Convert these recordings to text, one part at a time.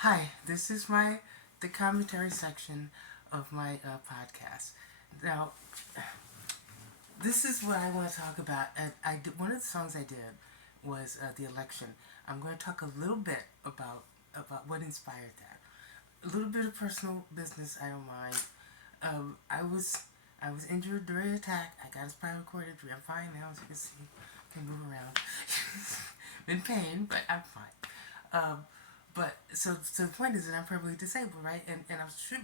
Hi, this is the commentary section of my podcast. Now, this is what I want to talk about. And one of the songs I did was the election. I'm going to talk a little bit about what inspired that. A little bit of personal business. I don't mind. I was injured during an attack. I got a spinal cord injury. I'm fine now, as you can see. I can move around. In pain, but I'm fine. Um, so the point is that I'm permanently disabled, right? And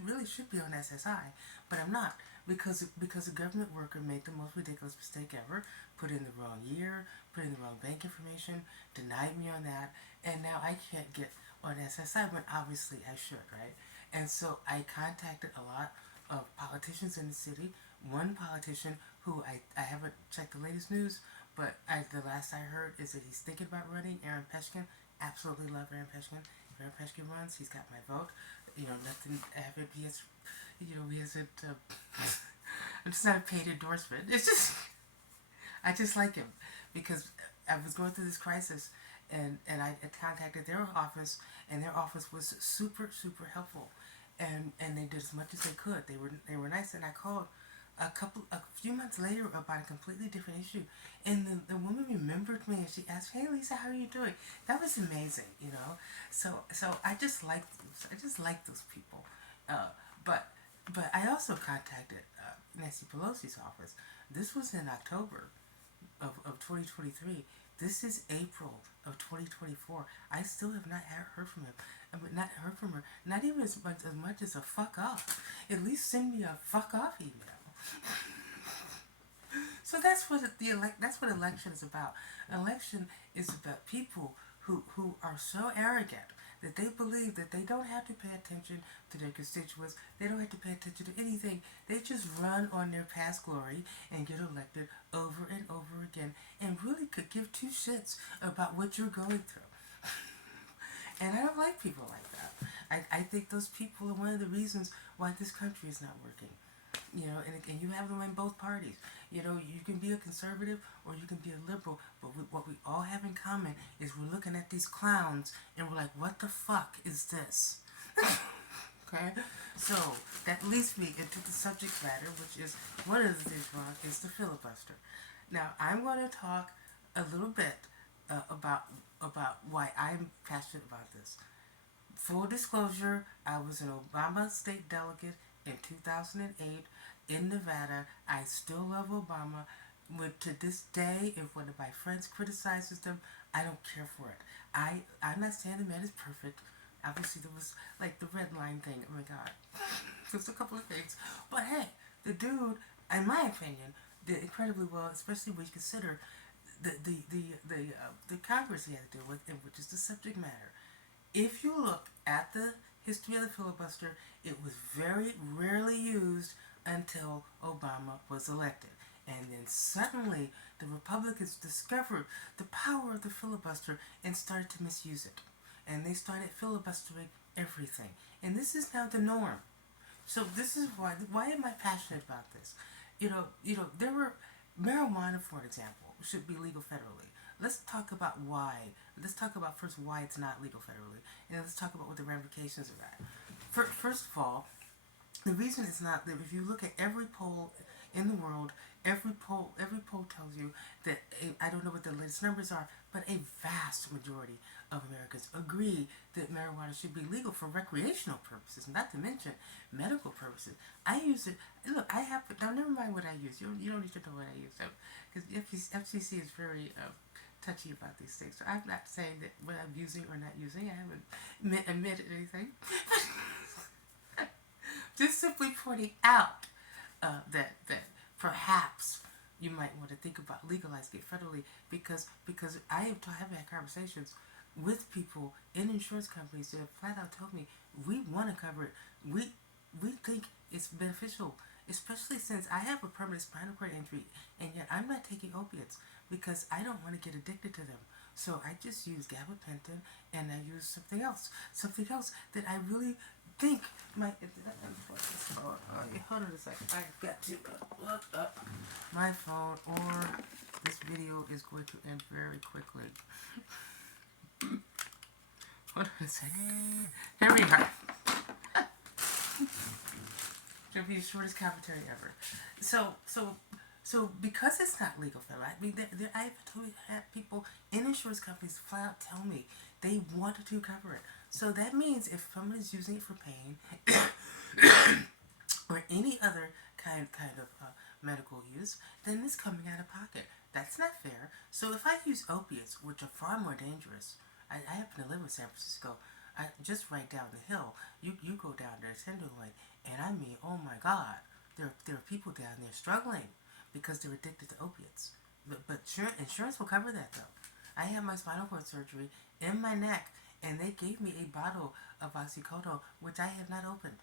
really should be on SSI, but I'm not because a government worker made the most ridiculous mistake ever, put in the wrong year, put in the wrong bank information, denied me on that, and now I can't get on SSI when obviously I should, right? And so I contacted a lot of politicians in the city. One politician who I haven't checked the latest news, but the last I heard is that he's thinking about running, Aaron Peshkin. Absolutely love Aaron Peshkin. If Aaron Peshkin runs, he's got my vote. Nothing. He has. He hasn't. It's not a paid endorsement. It's just. I just like him because I was going through this crisis, and I contacted their office, and their office was super helpful, and they did as much as they could. They were nice, and I called a few months later about a completely different issue, and the woman remembered me, and she asked, "Hey Lisa, how are you doing?" That was amazing. So I just like those people, uh, but I also contacted Nancy Pelosi's office. This was in October of 2023. This is April of 2024. I still have not heard from him. I mean, not heard from her. Not even as much as a fuck off. At least send me a fuck off email. So that's what election is about. Election is about people who are so arrogant that they believe that they don't have to pay attention to their constituents. They don't have to pay attention to anything. They just run on their past glory and get elected over and over again and really could give two shits about what you're going through. And I don't like people like that. I think those people are one of the reasons why this country is not working. And you have them in both parties. You can be a conservative or you can be a liberal, but what we all have in common is we're looking at these clowns and we're like, what the fuck is this? Okay? So, that leads me into the subject matter, which is one of the things wrong is the filibuster. Now, I'm going to talk a little bit about why I'm passionate about this. Full disclosure, I was an Obama state delegate in 2008 in Nevada. I still love Obama. But to this day, if one of my friends criticizes them, I don't care for it. I'm not saying the man is perfect. Obviously, there was like the red line thing. Oh my god, there's a couple of things. But hey, the dude, in my opinion, did incredibly well, especially when you consider the Congress he had to deal with, and which is the subject matter. If you look at the history of the filibuster, it was very rarely used until Obama was elected. And then suddenly the Republicans discovered the power of the filibuster and started to misuse it. And they started filibustering everything. And this is now the norm. So this is why am I passionate about this? There were marijuana, for example, should be legal federally. Let's talk about why. Let's talk about first why it's not legal federally, and then let's talk about what the ramifications of that. First of all, the reason it's not that if you look at every poll in the world, every poll tells you that I don't know what the latest numbers are, but a vast majority of Americans agree that marijuana should be legal for recreational purposes, not to mention medical purposes. I use it. Look, I have. Now, never mind what I use. You don't need to know what I use, because FCC is very touchy about these things. So I'm not saying that what I'm using or not using. I haven't admitted anything. Just simply pointing out that perhaps you might want to think about legalizing it federally because I have had conversations with people in insurance companies that have flat out told me we want to cover it. We think it's beneficial, especially since I have a permanent spinal cord injury and yet I'm not taking opiates because I don't want to get addicted to them. So I just use gabapentin and I use something else that I really think might. Hold on a second. I've got to look up my phone, or this video is going to end very quickly. Hold on a second. Here we are. It'll be the shortest commentary ever. So because it's not legal, fella. I mean, I've totally had people in insurance companies flat out tell me they want to cover it. So that means if somebody's using it for pain or any other kind of medical use, then it's coming out of pocket. That's not fair. So if I use opiates, which are far more dangerous, I happen to live in San Francisco. Just right down the hill, you go down there, Tenderloin, and I mean, oh my God, there are people down there struggling because they're addicted to opiates. But insurance will cover that though. I had my spinal cord surgery in my neck, and they gave me a bottle of oxycodone, which I have not opened.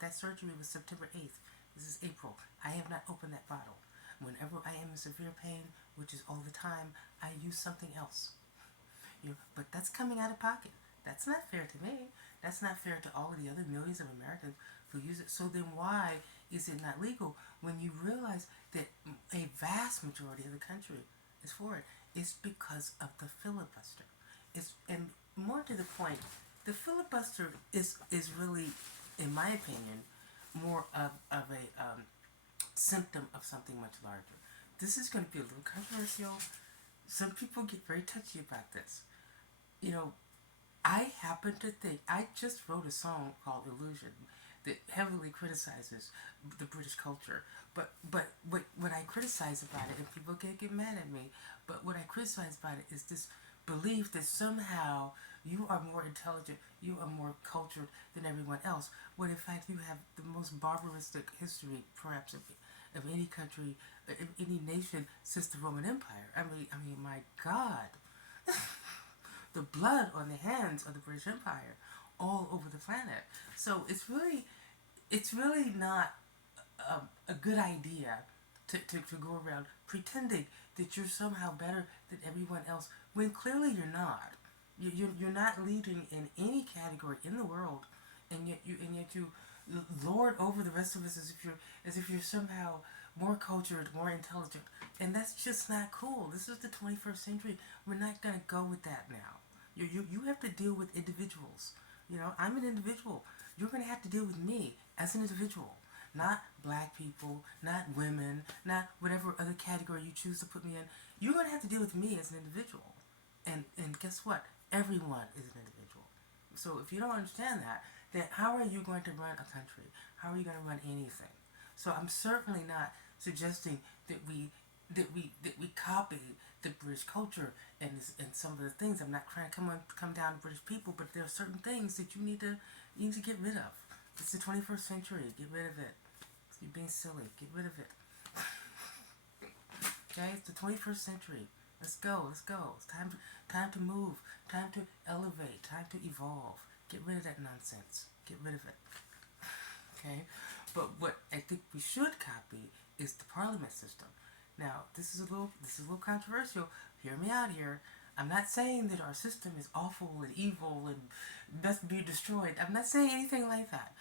That surgery was September 8th. This is April. I have not opened that bottle. Whenever I am in severe pain, which is all the time, I use something else. But that's coming out of pocket. That's not fair to me. That's not fair to all of the other millions of Americans who use it. So then why is it not legal when you realize that a vast majority of the country is for it? It's because of the filibuster. And more to the point, the filibuster is really, in my opinion, more of a symptom of something much larger. This is going to be a little controversial. Some people get very touchy about this. You know, I happen to think I just wrote a song called "Illusion" that heavily criticizes the British culture. But what I criticize about it, and people get mad at me, but what I criticize about it is this belief that somehow you are more intelligent, you are more cultured than everyone else, when in fact you have the most barbaristic history, perhaps of any country, of any nation since the Roman Empire. I mean, my God. The blood on the hands of the British Empire all over the planet. So it's really not a good idea to go around pretending that you're somehow better than everyone else when clearly you're not. You're not leading in any category in the world, and yet you lord over the rest of us as if you're somehow more cultured, more intelligent, and that's just not cool. This is the 21st century. We're not gonna go with that now. You have to deal with individuals. I'm an individual. You're gonna have to deal with me as an individual, not black people, not women, not whatever other category you choose to put me in. You're gonna have to deal with me as an individual, and guess what? Everyone is an individual. So if you don't understand that, then how are you going to run a country? How are you going to run anything? So I'm certainly not suggesting that we copy the British culture and some of the things. I'm not trying to come down to British people, but there are certain things that you need to get rid of. It's the 21st century. Get rid of it. You're being silly. Get rid of it. Okay, it's the 21st century. Let's go. Let's go. It's time to move. Time to elevate. Time to evolve. Get rid of that nonsense. Get rid of it. Okay? But what I think we should copy is the parliament system. Now, this is a little controversial. Hear me out here. I'm not saying that our system is awful and evil and must be destroyed. I'm not saying anything like that.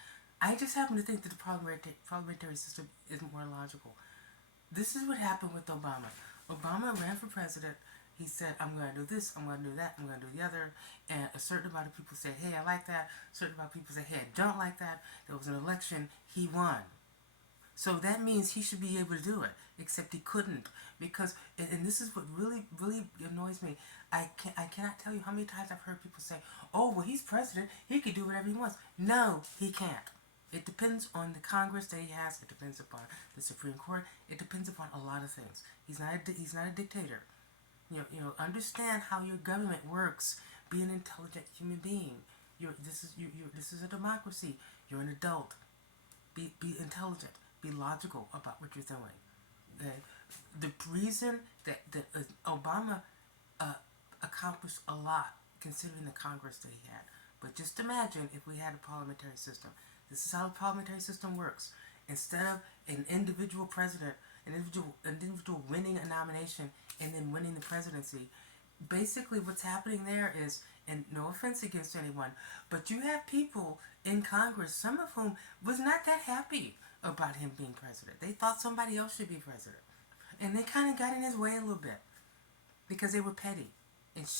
I just happen to think that the parliamentary system is more logical. This is what happened with Obama. Obama ran for president. He said, I'm going to do this, I'm going to do that, I'm going to do the other. And a certain amount of people said, hey, I like that. A certain amount of people said, hey, I don't like that. There was an election. He won. So that means he should be able to do it. Except he couldn't. Because, and this is what really, really annoys me. I cannot tell you how many times I've heard people say, oh, well, he's president. He can do whatever he wants. No, he can't. It depends on the Congress that he has. It depends upon the Supreme Court. It depends upon a lot of things. He's not a dictator. Understand how your government works. Be an intelligent human being. This is a democracy. You're an adult. Be intelligent. Be logical about what you're doing. Okay? The reason that Obama accomplished a lot considering the Congress that he had. But just imagine if we had a parliamentary system. This is how the parliamentary system works. Instead of an individual president, an individual winning a nomination and then winning the presidency, basically what's happening there is, and no offense against anyone, but you have people in Congress, some of whom was not that happy about him being president. They thought somebody else should be president. And they kind of got in his way a little bit because they were petty.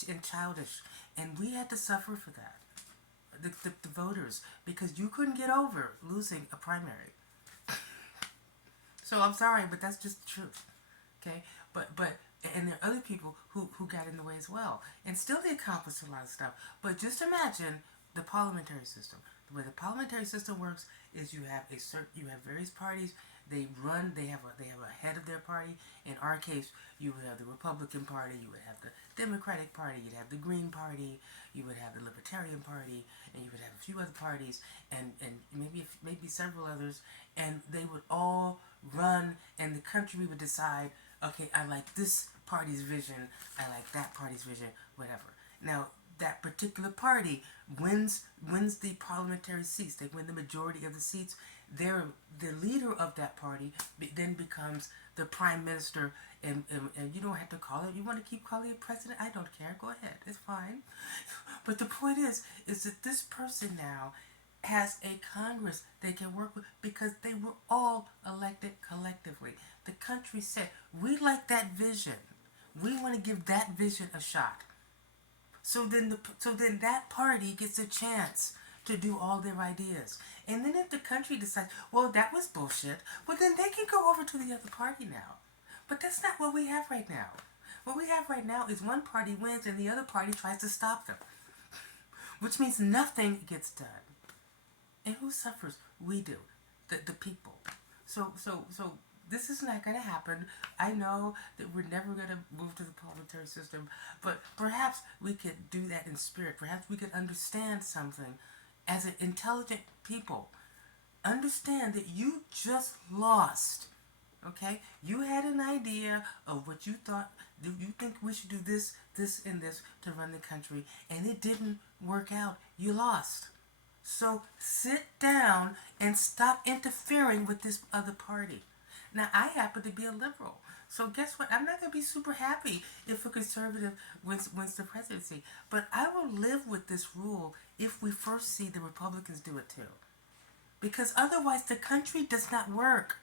and childish, and we had to suffer for that. The voters, because you couldn't get over losing a primary. So I'm sorry, but that's just the truth. Okay, but and there are other people who got in the way as well, and still they accomplished a lot of stuff. But just imagine the parliamentary system. The way the parliamentary system works is you have various parties. They have a head of their party. In our case, you would have the Republican Party, you would have the Democratic Party, you'd have the Green Party, you would have the Libertarian Party, and you would have a few other parties, and maybe several others, and they would all run, and the country would decide, okay, I like this party's vision, I like that party's vision, whatever. Now, that particular party wins the parliamentary seats. They win the majority of the seats. The leader of that party then becomes the prime minister, and you don't have to call it. You want to keep calling it president? I don't care. Go ahead. It's fine. But the point is that this person now has a Congress they can work with because they were all elected collectively. The country said, we like that vision. We want to give that vision a shot. So then that party gets a chance to do all their ideas. And then if the country decides, well, that was bullshit, well, then they can go over to the other party now. But that's not what we have right now. What we have right now is one party wins and the other party tries to stop them, which means nothing gets done. And who suffers? We do, the people. So this is not going to happen. I know that we're never going to move to the parliamentary system, but perhaps we could do that in spirit. Perhaps we could understand something as an intelligent people. Understand that you just lost. Okay? You had an idea of what you thought. You think we should do this, this, and this to run the country, and it didn't work out. You lost. So sit down and stop interfering with this other party. Now, I happen to be a liberal. So guess what? I'm not going to be super happy if a conservative wins the presidency. But I will live with this rule if we first see the Republicans do it too. Because otherwise the country does not work.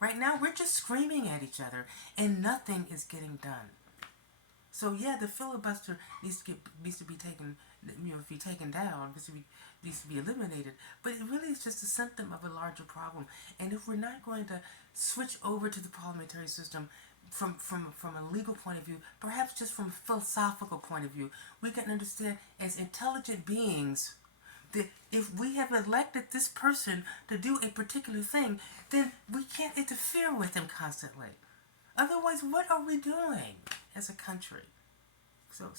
Right now we're just screaming at each other and nothing is getting done. So yeah, the filibuster needs to be taken, down, needs to be eliminated. But it really is just a symptom of a larger problem. And if we're not going to switch over to the parliamentary system from a legal point of view, perhaps just from a philosophical point of view, we can understand as intelligent beings that if we have elected this person to do a particular thing, then we can't interfere with him constantly. Otherwise, what are we doing as a country? So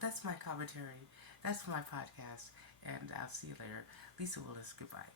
that's my commentary. That's my podcast, and I'll see you later. Lisa Willis, goodbye.